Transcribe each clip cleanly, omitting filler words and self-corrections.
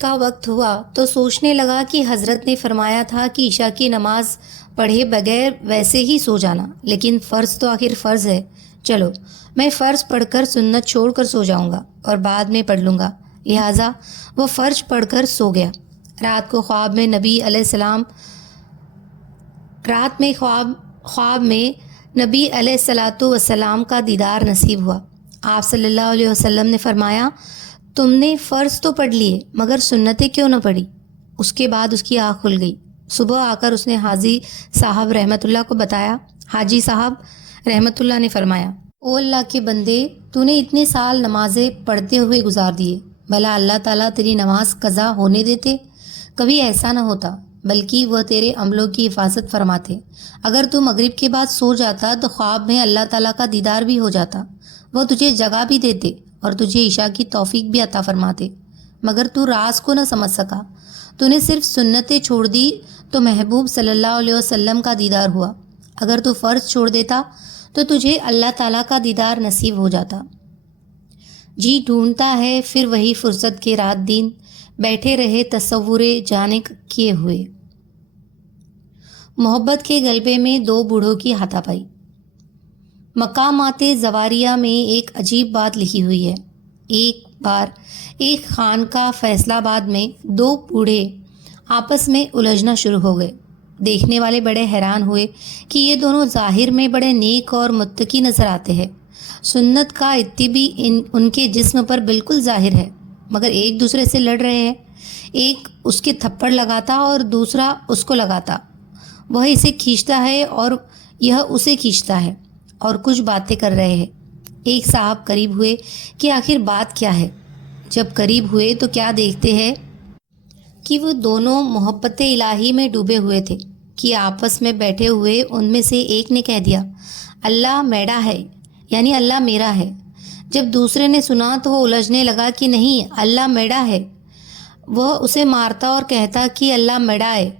کا وقت ہوا تو سوچنے لگا کہ حضرت نے فرمایا تھا کہ عشاء کی نماز پڑھے بغیر ویسے ہی سو جانا، لیکن فرض تو آخر فرض ہے، چلو میں فرض پڑھ کر سنت چھوڑ کر سو جاؤں گا اور بعد میں پڑھ لوں گا۔ لہٰذا وہ فرض پڑھ کر سو گیا۔ رات کو خواب میں نبی علیہ السلام والسلام کا دیدار نصیب ہوا۔ آپ صلی اللہ علیہ وسلم نے فرمایا، تم نے فرض تو پڑھ لیے مگر سنتیں کیوں نہ پڑھی؟ اس کے بعد اس کی آنکھ کھل گئی۔ صبح آ کر اس نے حاجی صاحب رحمۃ اللہ کو بتایا۔ حاجی صاحب رحمۃ اللہ نے فرمایا، او اللہ کے بندے، تو نے اتنے سال نمازیں پڑھتے ہوئے گزار دیے، بھلا اللہ تعالیٰ تیری نماز قضا ہونے دیتے؟ کبھی ایسا نہ ہوتا، بلکہ وہ تیرے عملوں کی حفاظت فرماتے۔ اگر تو مغرب کے بعد سو جاتا تو خواب میں اللہ تعالیٰ کا دیدار بھی ہو جاتا، وہ تجھے جگہ بھی دیتے اور تجھے عشاء کی توفیق بھی عطا فرماتے، مگر تو راز کو نہ سمجھ سکا، تو نے صرف سنتیں چھوڑ دی تو محبوب صلی اللہ علیہ وسلم کا دیدار ہوا۔ اگر تو فرض چھوڑ دیتا تو تجھے اللہ تعالیٰ کا دیدار نصیب ہو جاتا۔ جی ڈھونڈتا ہے پھر وہی فرصت کے رات دن، بیٹھے رہے تصور جانے کیے ہوئے۔ محبت کے غلبے میں دو بوڑھوں کی ہاتھا پائی۔ مقامات زواریہ میں ایک عجیب بات لکھی ہوئی ہے۔ ایک بار ایک خانقاہ فیصل آباد میں دو بوڑھے آپس میں الجھنا شروع ہو گئے۔ دیکھنے والے بڑے حیران ہوئے کہ یہ دونوں ظاہر میں بڑے نیک اور متقی نظر آتے ہیں، سنت کا اتباع ان کے جسم پر بالکل ظاہر ہے، مگر ایک دوسرے سے لڑ رہے ہیں۔ ایک اس کے تھپڑ لگاتا اور دوسرا اس کو لگاتا، وہ اسے کھینچتا ہے اور یہ اسے کھینچتا ہے اور کچھ باتیں کر رہے ہیں۔ ایک صاحب قریب ہوئے کہ آخر بات کیا ہے۔ جب قریب ہوئے تو کیا دیکھتے ہیں کہ وہ دونوں محبت الہی میں ڈوبے ہوئے تھے کہ آپس میں بیٹھے ہوئے ان میں سے ایک نے کہہ دیا، اللہ میرا ہے، یعنی اللہ میرا ہے۔ جب دوسرے نے سنا تو وہ الجھنے لگا کہ نہیں، اللہ میرا ہے۔ وہ اسے مارتا اور کہتا کہ اللہ میرا ہے،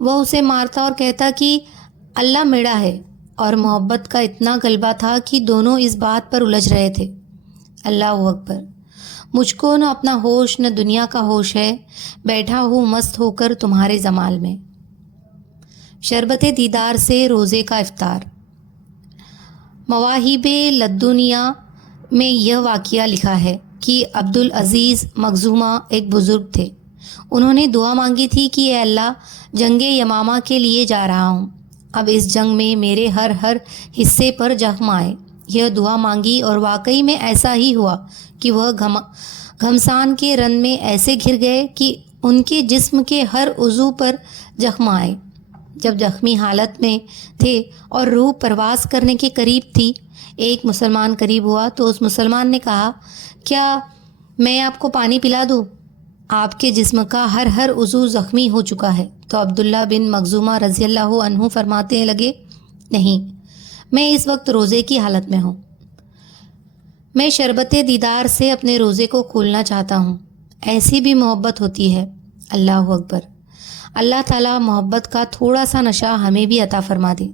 وہ اسے مارتا اور کہتا کہ اللہ میرا ہے، اور محبت کا اتنا غلبہ تھا کہ دونوں اس بات پر الجھ رہے تھے۔ اللہ اکبر! مجھ کو نہ اپنا ہوش نہ دنیا کا ہوش ہے، بیٹھا ہوں مست ہو کر تمہارے جمال میں۔ شربت دیدار سے روزے کا افطار۔ مواہب لدنیا میں یہ واقعہ لکھا ہے کہ عبدالعزیز مخزومہ ایک بزرگ تھے۔ انہوں نے دعا مانگی تھی کہ اے اللہ، جنگ یمامہ کے لیے جا رہا ہوں، اب اس جنگ میں میرے ہر حصے پر زخم آئے۔ یہ دعا مانگی اور واقعی میں ایسا ہی ہوا کہ وہ گھمسان کے رن میں ایسے گر گئے کہ ان کے جسم کے ہر عضو پر زخم آئے۔ جب زخمی حالت میں تھے اور روح پرواز کرنے کے قریب تھی، ایک مسلمان قریب ہوا تو اس مسلمان نے کہا، کیا میں آپ کو پانی پلا دوں؟ آپ کے جسم کا ہر عضو زخمی ہو چکا ہے۔ تو عبداللہ بن مخزومہ رضی اللہ عنہ فرماتے لگے، نہیں، میں اس وقت روزے کی حالت میں ہوں، میں شربت دیدار سے اپنے روزے کو کھولنا چاہتا ہوں۔ ایسی بھی محبت ہوتی ہے۔ اللہ اکبر! اللہ تعالیٰ محبت کا تھوڑا سا نشہ ہمیں بھی عطا فرما دے،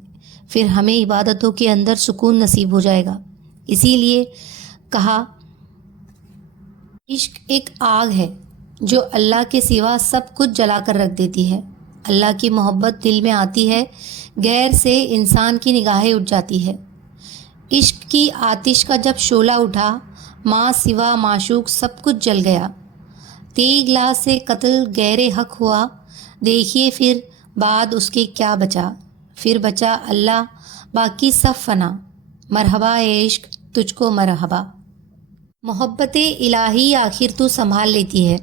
پھر ہمیں عبادتوں کے اندر سکون نصیب ہو جائے گا۔ اسی لیے کہا، عشق ایک آگ ہے جو اللہ کے سوا سب کچھ جلا کر رکھ دیتی ہے۔ اللہ کی محبت دل میں آتی ہے، غیر سے انسان کی نگاہیں اٹھ جاتی ہے۔ عشق کی آتش کا جب شعلہ اٹھا، ماں سوا معشوق سب کچھ جل گیا۔ تیغ لا سے قتل غیر حق ہوا، دیکھیے پھر بعد اس کے کیا بچا، پھر بچا اللہ، باقی سب فنا، مرحبا اے عشق تجھ کو مرحبا۔ محبت الہی آخر تو سنبھال لیتی ہے۔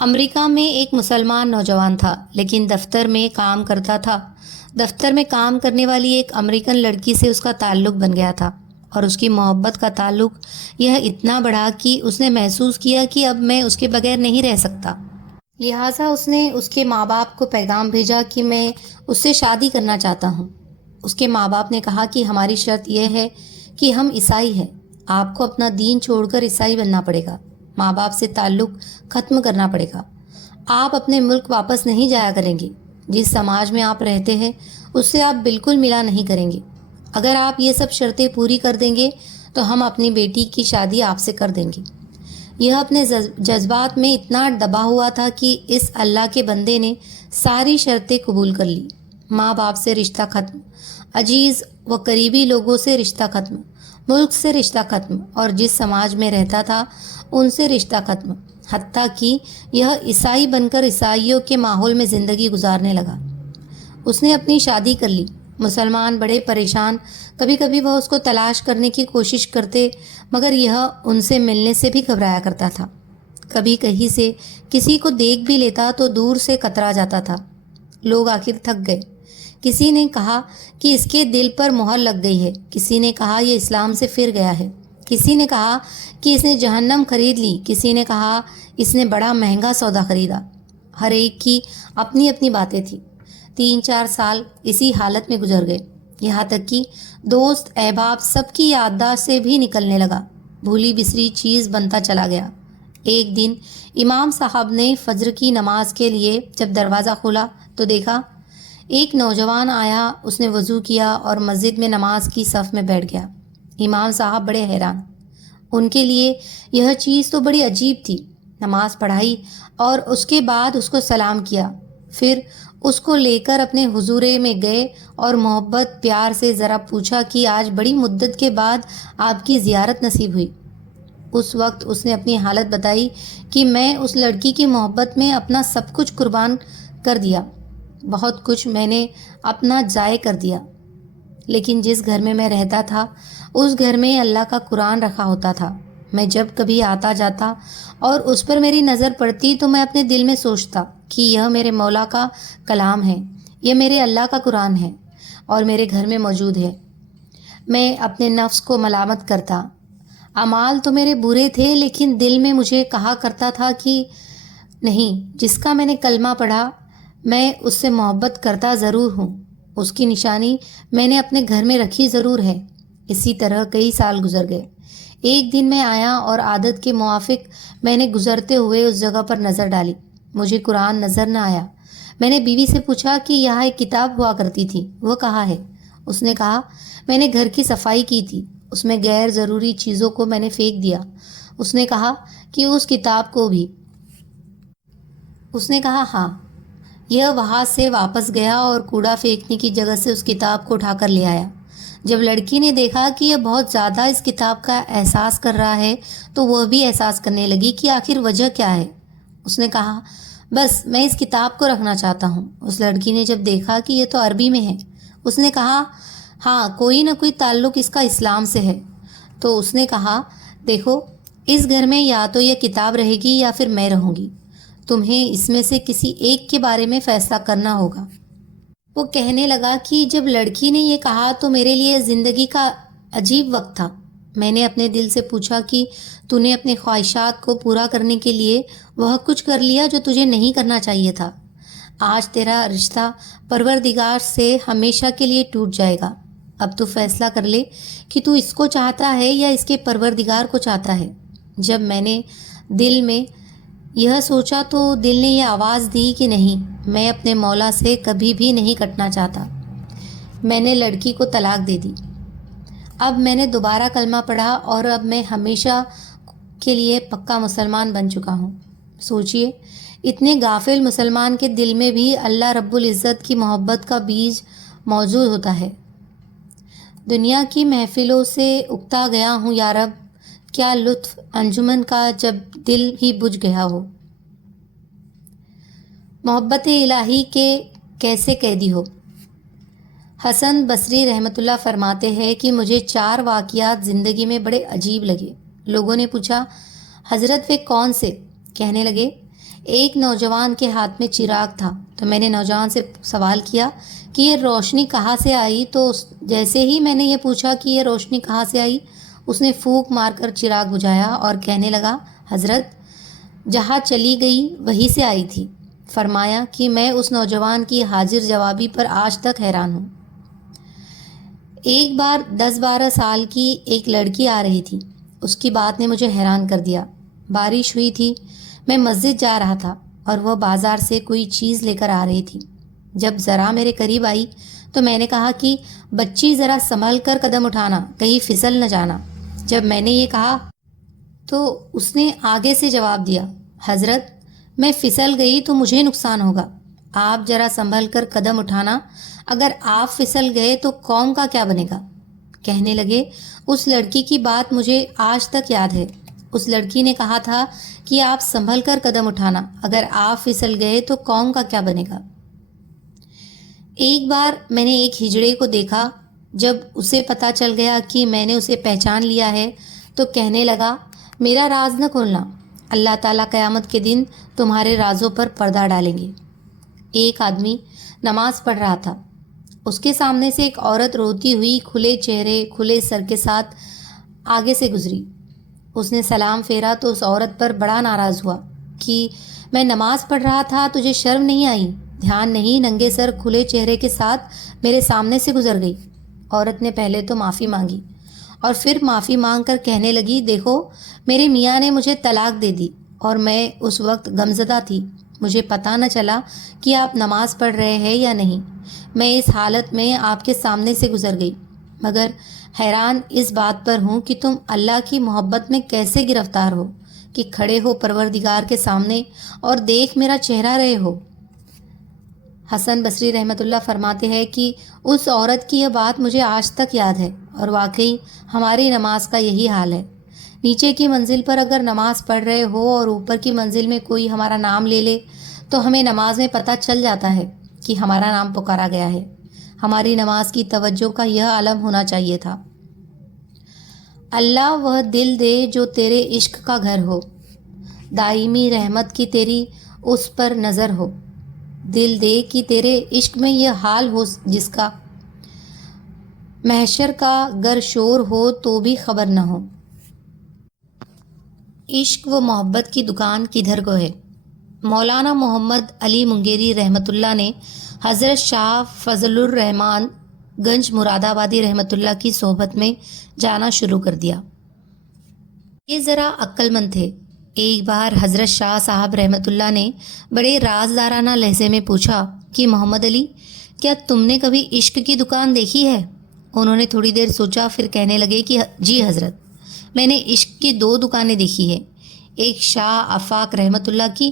امریکہ میں ایک مسلمان نوجوان تھا، لیکن دفتر میں کام کرتا تھا۔ دفتر میں کام کرنے والی ایک امریکن لڑکی سے اس کا تعلق بن گیا تھا، اور اس کی محبت کا تعلق یہ اتنا بڑھا کہ اس نے محسوس کیا کہ اب میں اس کے بغیر نہیں رہ سکتا۔ لہٰذا اس نے اس کے ماں باپ کو پیغام بھیجا کہ میں اس سے شادی کرنا چاہتا ہوں۔ اس کے ماں باپ نے کہا کہ ہماری شرط یہ ہے کہ ہم عیسائی ہیں، آپ کو اپنا دین چھوڑ کر عیسائی بننا پڑے گا، ماں باپ سے تعلق ختم کرنا پڑے گا، آپ اپنے ملک واپس نہیں جایا کریں گے، جس سماج میں آپ رہتے ہیں اس سے آپ بالکل ملا نہیں کریں گے۔ اگر آپ یہ سب شرطیں پوری کر دیں گے تو ہم اپنی بیٹی کی شادی آپ سے کر دیں گے۔ یہ اپنے جذبات میں اتنا دبا ہوا تھا کہ اس اللہ کے بندے نے ساری شرطیں قبول کر لی۔ ماں باپ سے رشتہ ختم، عزیز و قریبی لوگوں سے رشتہ ختم، ملک سے رشتہ ختم، اور جس سماج میں رہتا تھا ان سے رشتہ ختم، حتیٰ کہ یہ عیسائی بن کر عیسائیوں کے ماحول میں زندگی گزارنے لگا۔ اس نے اپنی شادی کر لی۔ مسلمان بڑے پریشان، کبھی کبھی وہ اس کو تلاش کرنے کی کوشش کرتے، مگر یہ ان سے ملنے سے بھی گھبرایا کرتا تھا۔ کبھی کہیں سے کسی کو دیکھ بھی لیتا تو دور سے کترا جاتا تھا۔ لوگ آخر تھک گئے۔ کسی نے کہا کہ اس کے دل پر مہر لگ گئی ہے، کسی نے کہا یہ اسلام سے پھر گیا ہے، کسی نے کہا کہ اس نے جہنم خرید لی، کسی نے کہا اس نے بڑا مہنگا سودا خریدا۔ ہر ایک کی اپنی اپنی باتیں تھیں۔ 3-4 سال اسی حالت میں گزر گئے، یہاں تک کہ دوست احباب سب کی یادداشت سے بھی نکلنے لگا، بھولی بسری چیز بنتا چلا گیا۔ ایک دن امام صاحب نے فجر کی نماز کے لیے جب دروازہ کھولا تو دیکھا ایک نوجوان آیا۔ اس نے وضو کیا اور مسجد میں نماز کی صف میں بیٹھ گیا۔ امام صاحب بڑے حیران، ان کے لیے یہ چیز تو بڑی عجیب تھی۔ نماز پڑھائی اور اس کے بعد اس کو سلام کیا، پھر اس کو لے کر اپنے حضورے میں گئے اور محبت پیار سے ذرا پوچھا کہ آج بڑی مدت کے بعد آپ کی زیارت نصیب ہوئی۔ اس وقت اس نے اپنی حالت بتائی کہ میں اس لڑکی کی محبت میں اپنا سب کچھ قربان کر دیا، بہت کچھ میں نے اپنا ضائع کر دیا، لیکن جس گھر میں میں رہتا تھا اس گھر میں اللہ کا قرآن رکھا ہوتا تھا۔ میں جب کبھی آتا جاتا اور اس پر میری نظر پڑتی تو میں اپنے دل میں سوچتا کہ یہ میرے مولا کا کلام ہے، یہ میرے اللہ کا قرآن ہے اور میرے گھر میں موجود ہے۔ میں اپنے نفس کو ملامت کرتا، اعمال تو میرے برے تھے، لیکن دل میں مجھے کہا کرتا تھا کہ نہیں، جس کا میں نے کلمہ پڑھا میں اس سے محبت کرتا ضرور ہوں، اس کی نشانی میں نے اپنے گھر میں رکھی ضرور ہے۔ اسی طرح کئی سال گزر گئے۔ ایک دن میں آیا اور عادت کے موافق میں نے گزرتے ہوئے اس جگہ پر نظر ڈالی۔ مجھے قرآن نظر نہ آیا۔ میں نے بیوی سے پوچھا کہ یہاں ایک کتاب ہوا کرتی تھی، وہ کہاں ہے؟ اس نے کہا میں نے گھر کی صفائی کی تھی، اس میں غیر ضروری چیزوں کو میں نے پھینک دیا۔ اس نے کہا کہ اس کتاب کو بھی؟ اس نے کہا ہاں۔ یہ وہاں سے واپس گیا اور کوڑا پھینکنے کی جگہ سے اس کتاب کو اٹھا کر لے آیا۔ جب لڑکی نے دیکھا کہ یہ بہت زیادہ اس کتاب کا احساس کر رہا ہے تو وہ بھی احساس کرنے لگی کہ آخر وجہ کیا ہے۔ اس نے کہا بس میں اس کتاب کو رکھنا چاہتا ہوں۔ اس لڑکی نے جب دیکھا کہ یہ تو عربی میں ہے، اس نے کہا ہاں، کوئی نہ کوئی تعلق اس کا اسلام سے ہے۔ تو اس نے کہا دیکھو، اس گھر میں یا تو یہ کتاب رہے گی یا پھر میں رہوں گی، تمہیں اس میں سے کسی ایک کے بارے میں فیصلہ کرنا ہوگا۔ وہ کہنے لگا کہ جب لڑکی نے یہ کہا تو میرے لیے زندگی کا عجیب وقت تھا۔ میں نے اپنے دل سے پوچھا کہ تو نے اپنے خواہشات کو پورا کرنے کے لیے وہ کچھ کر لیا جو تجھے نہیں کرنا چاہیے تھا۔ آج تیرا رشتہ پروردگار سے ہمیشہ کے لیے ٹوٹ جائے گا۔ اب تو فیصلہ کر لے کہ تو اس کو چاہتا ہے یا اس کے پروردگار کو چاہتا ہے۔ جب میں نے دل میں یہ سوچا تو دل نے یہ آواز دی کہ نہیں، میں اپنے مولا سے کبھی بھی نہیں کٹنا چاہتا۔ میں نے لڑکی کو طلاق دے دی۔ اب میں نے دوبارہ کلمہ پڑھا اور اب میں ہمیشہ کے لیے پکا مسلمان بن چکا ہوں۔ سوچئے، اتنے غافل مسلمان کے دل میں بھی اللہ رب العزت کی محبت کا بیج موجود ہوتا ہے۔ دنیا کی محفلوں سے اکتا گیا ہوں یا رب، کیا لطف انجمن کا جب دل ہی بجھ گیا ہو۔ محبت الہی کے کیسے قیدی ہو۔ حسن بصری رحمۃ اللہ فرماتے ہیں کہ مجھے 4 واقعات زندگی میں بڑے عجیب لگے۔ لوگوں نے پوچھا حضرت وہ کون سے؟ کہنے لگے ایک نوجوان کے ہاتھ میں چراغ تھا، تو میں نے نوجوان سے سوال کیا کہ یہ روشنی کہاں سے آئی؟ تو جیسے ہی میں نے یہ پوچھا کہ یہ روشنی کہاں سے آئی، اس نے پھونک مار کر چراغ بجھایا اور کہنے لگا حضرت جہاں چلی گئی وہیں سے آئی تھی۔ فرمایا کہ میں اس نوجوان کی حاضر جوابی پر آج تک حیران ہوں۔ ایک بار 10-12 سال کی ایک لڑکی آ رہی تھی، اس کی بات نے مجھے حیران کر دیا۔ بارش ہوئی تھی، میں مسجد جا رہا تھا اور وہ بازار سے کوئی چیز لے کر آ رہی تھی۔ جب ذرا میرے قریب آئی تو میں نے کہا کہ بچی ذرا سنبھل کر قدم اٹھانا، کہیں پھسل نہ جانا۔ جب میں نے یہ کہا تو اس نے آگے سے جواب دیا، حضرت میں پھسل گئی تو مجھے نقصان ہوگا، آپ ذرا سنبھل کر قدم اٹھانا، اگر آپ پھسل گئے تو قوم کا کیا بنے گا؟ کہنے لگے، اس لڑکی کی بات مجھے آج تک یاد ہے، اس لڑکی نے کہا تھا کہ آپ سنبھل کر قدم اٹھانا، اگر آپ پھسل گئے تو قوم کا کیا بنے گا؟ ایک بار میں نے ایک ہجڑے کو دیکھا، جب اسے پتہ چل گیا کہ میں نے اسے پہچان لیا ہے تو کہنے لگا، میرا راز نہ کھولنا، اللہ تعالیٰ قیامت کے دن تمہارے رازوں پر پردہ ڈالیں گے۔ ایک آدمی نماز پڑھ رہا تھا، اس کے سامنے سے ایک عورت روتی ہوئی کھلے چہرے کھلے سر کے ساتھ آگے سے گزری۔ اس نے سلام پھیرا تو اس عورت پر بڑا ناراض ہوا کہ میں نماز پڑھ رہا تھا، تجھے شرم نہیں آئی؟ دھیان نہیں، ننگے سر کھلے چہرے کے ساتھ میرے سامنے سے گزر گئی۔ عورت نے پہلے تو معافی مانگی اور پھر معافی مانگ کر کہنے لگی، دیکھو میرے میاں نے مجھے طلاق دے دی اور میں اس وقت غمزدہ تھی، مجھے پتہ نہ چلا کہ آپ نماز پڑھ رہے ہیں یا نہیں، میں اس حالت میں آپ کے سامنے سے گزر گئی، مگر حیران اس بات پر ہوں کہ تم اللہ کی محبت میں کیسے گرفتار ہو کہ کھڑے ہو پروردگار کے سامنے اور دیکھ میرا چہرہ رہے ہو۔ حسن بصری رحمۃ اللہ فرماتے ہیں کہ اس عورت کی یہ بات مجھے آج تک یاد ہے، اور واقعی ہماری نماز کا یہی حال ہے۔ نیچے کی منزل پر اگر نماز پڑھ رہے ہو اور اوپر کی منزل میں کوئی ہمارا نام لے لے تو ہمیں نماز میں پتہ چل جاتا ہے کہ ہمارا نام پکارا گیا ہے۔ ہماری نماز کی توجہ کا یہ عالم ہونا چاہیے تھا۔ اللہ وہ دل دے جو تیرے عشق کا گھر ہو، دائمی رحمت کی تیری اس پر نظر ہو، دل دے کہ تیرے عشق میں یہ حال ہو جس کا محشر کا گر شور ہو تو بھی خبر نہ ہو۔ عشق و محبت کی دکان کدھر کو ہے؟ مولانا محمد علی منگیری رحمۃ اللہ نے حضرت شاہ فضل الرحمان گنج مراد آبادی رحمۃ اللہ کی صحبت میں جانا شروع کر دیا۔ یہ ذرا عقل مند تھے۔ ایک بار حضرت شاہ صاحب رحمۃ اللہ نے بڑے رازدارانہ لہجے میں پوچھا کہ محمد علی، کیا تم نے کبھی عشق کی دکان دیکھی ہے؟ انہوں نے تھوڑی دیر سوچا، پھر کہنے لگے کہ جی حضرت، میں نے عشق کی 2 دکانیں دیکھی ہیں، ایک شاہ آفاق رحمۃ اللہ کی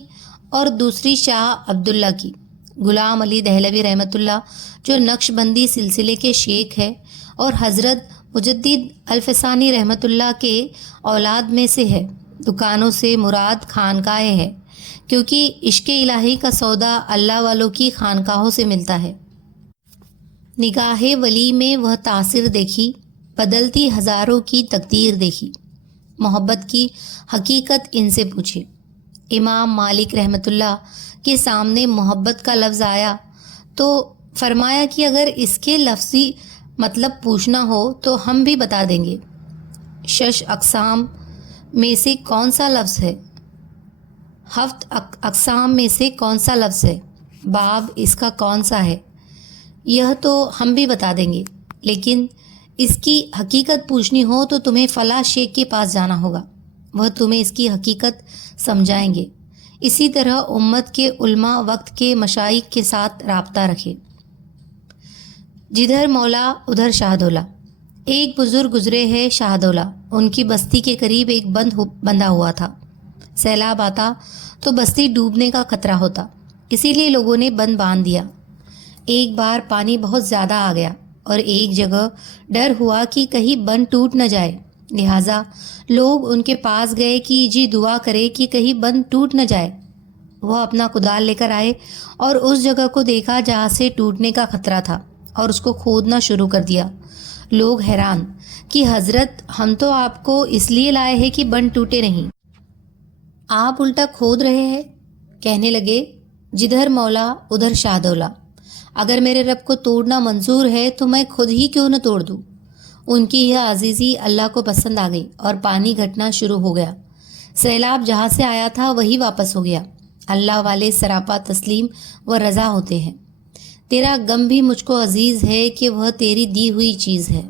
اور دوسری شاہ عبداللہ کی۔ غلام علی دہلوی رحمۃ اللہ جو نقش بندی سلسلے کے شیخ ہے اور حضرت مجدد الفسانی رحمۃ اللہ کے اولاد میں سے ہے، دکانوں سے مراد خانقاہیں ہے، کیونکہ عشق الہی کا سودا اللہ والوں کی خانقاہوں سے ملتا ہے۔ نگاہ ولی میں وہ تاثر دیکھی، بدلتی ہزاروں کی تقدیر دیکھی۔ محبت کی حقیقت ان سے پوچھے۔ امام مالک رحمۃ اللہ کے سامنے محبت کا لفظ آیا تو فرمایا کہ اگر اس کے لفظی مطلب پوچھنا ہو تو ہم بھی بتا دیں گے۔ 6 اقسام میں سے کون سا لفظ ہے؟ 7 اقسام میں سے کون سا لفظ ہے؟ باب اس کا کون سا ہے؟ یہ تو ہم بھی بتا دیں گے، لیکن اس کی حقیقت پوچھنی ہو تو تمہیں فلاں شیخ کے پاس جانا ہوگا، وہ تمہیں اس کی حقیقت سمجھائیں گے۔ اسی طرح امت کے علماء وقت کے مشائخ کے ساتھ رابطہ رکھے۔ جدھر مولا ادھر شاہ دولہ۔ ایک بزرگ گزرے ہے شاہ دولہ، ان کی بستی کے قریب ایک بند بندھا ہوا تھا۔ سیلاب آتا تو بستی ڈوبنے کا خطرہ ہوتا، اسی لیے لوگوں نے بند باندھ دیا۔ ایک بار پانی بہت زیادہ آ گیا اور ایک جگہ ڈر ہوا کہ کہیں بند ٹوٹ نہ جائے، لہٰذا لوگ ان کے پاس گئے کہ جی دعا کرے کہ کہیں بند ٹوٹ نہ جائے۔ وہ اپنا کدال لے کر آئے اور اس جگہ کو دیکھا جہاں سے ٹوٹنے کا خطرہ تھا اور اس کو کھودنا شروع کر دیا۔ لوگ حیران کہ حضرت ہم تو آپ کو اس لیے لائے ہیں کہ بند ٹوٹے نہیں، آپ الٹا کھود رہے ہیں۔ کہنے لگے، جدھر مولا ادھر شاہ دولہ، اگر میرے رب کو توڑنا منظور ہے تو میں خود ہی کیوں نہ توڑ دوں۔ ان کی یہ عزیزی اللہ کو پسند آ گئی اور پانی گھٹنا شروع ہو گیا۔ سیلاب جہاں سے آیا تھا وہی واپس ہو گیا۔ اللہ والے سراپا تسلیم و رضا ہوتے ہیں۔ تیرا غم بھی مجھ کو عزیز ہے کہ وہ تیری دی ہوئی چیز ہے۔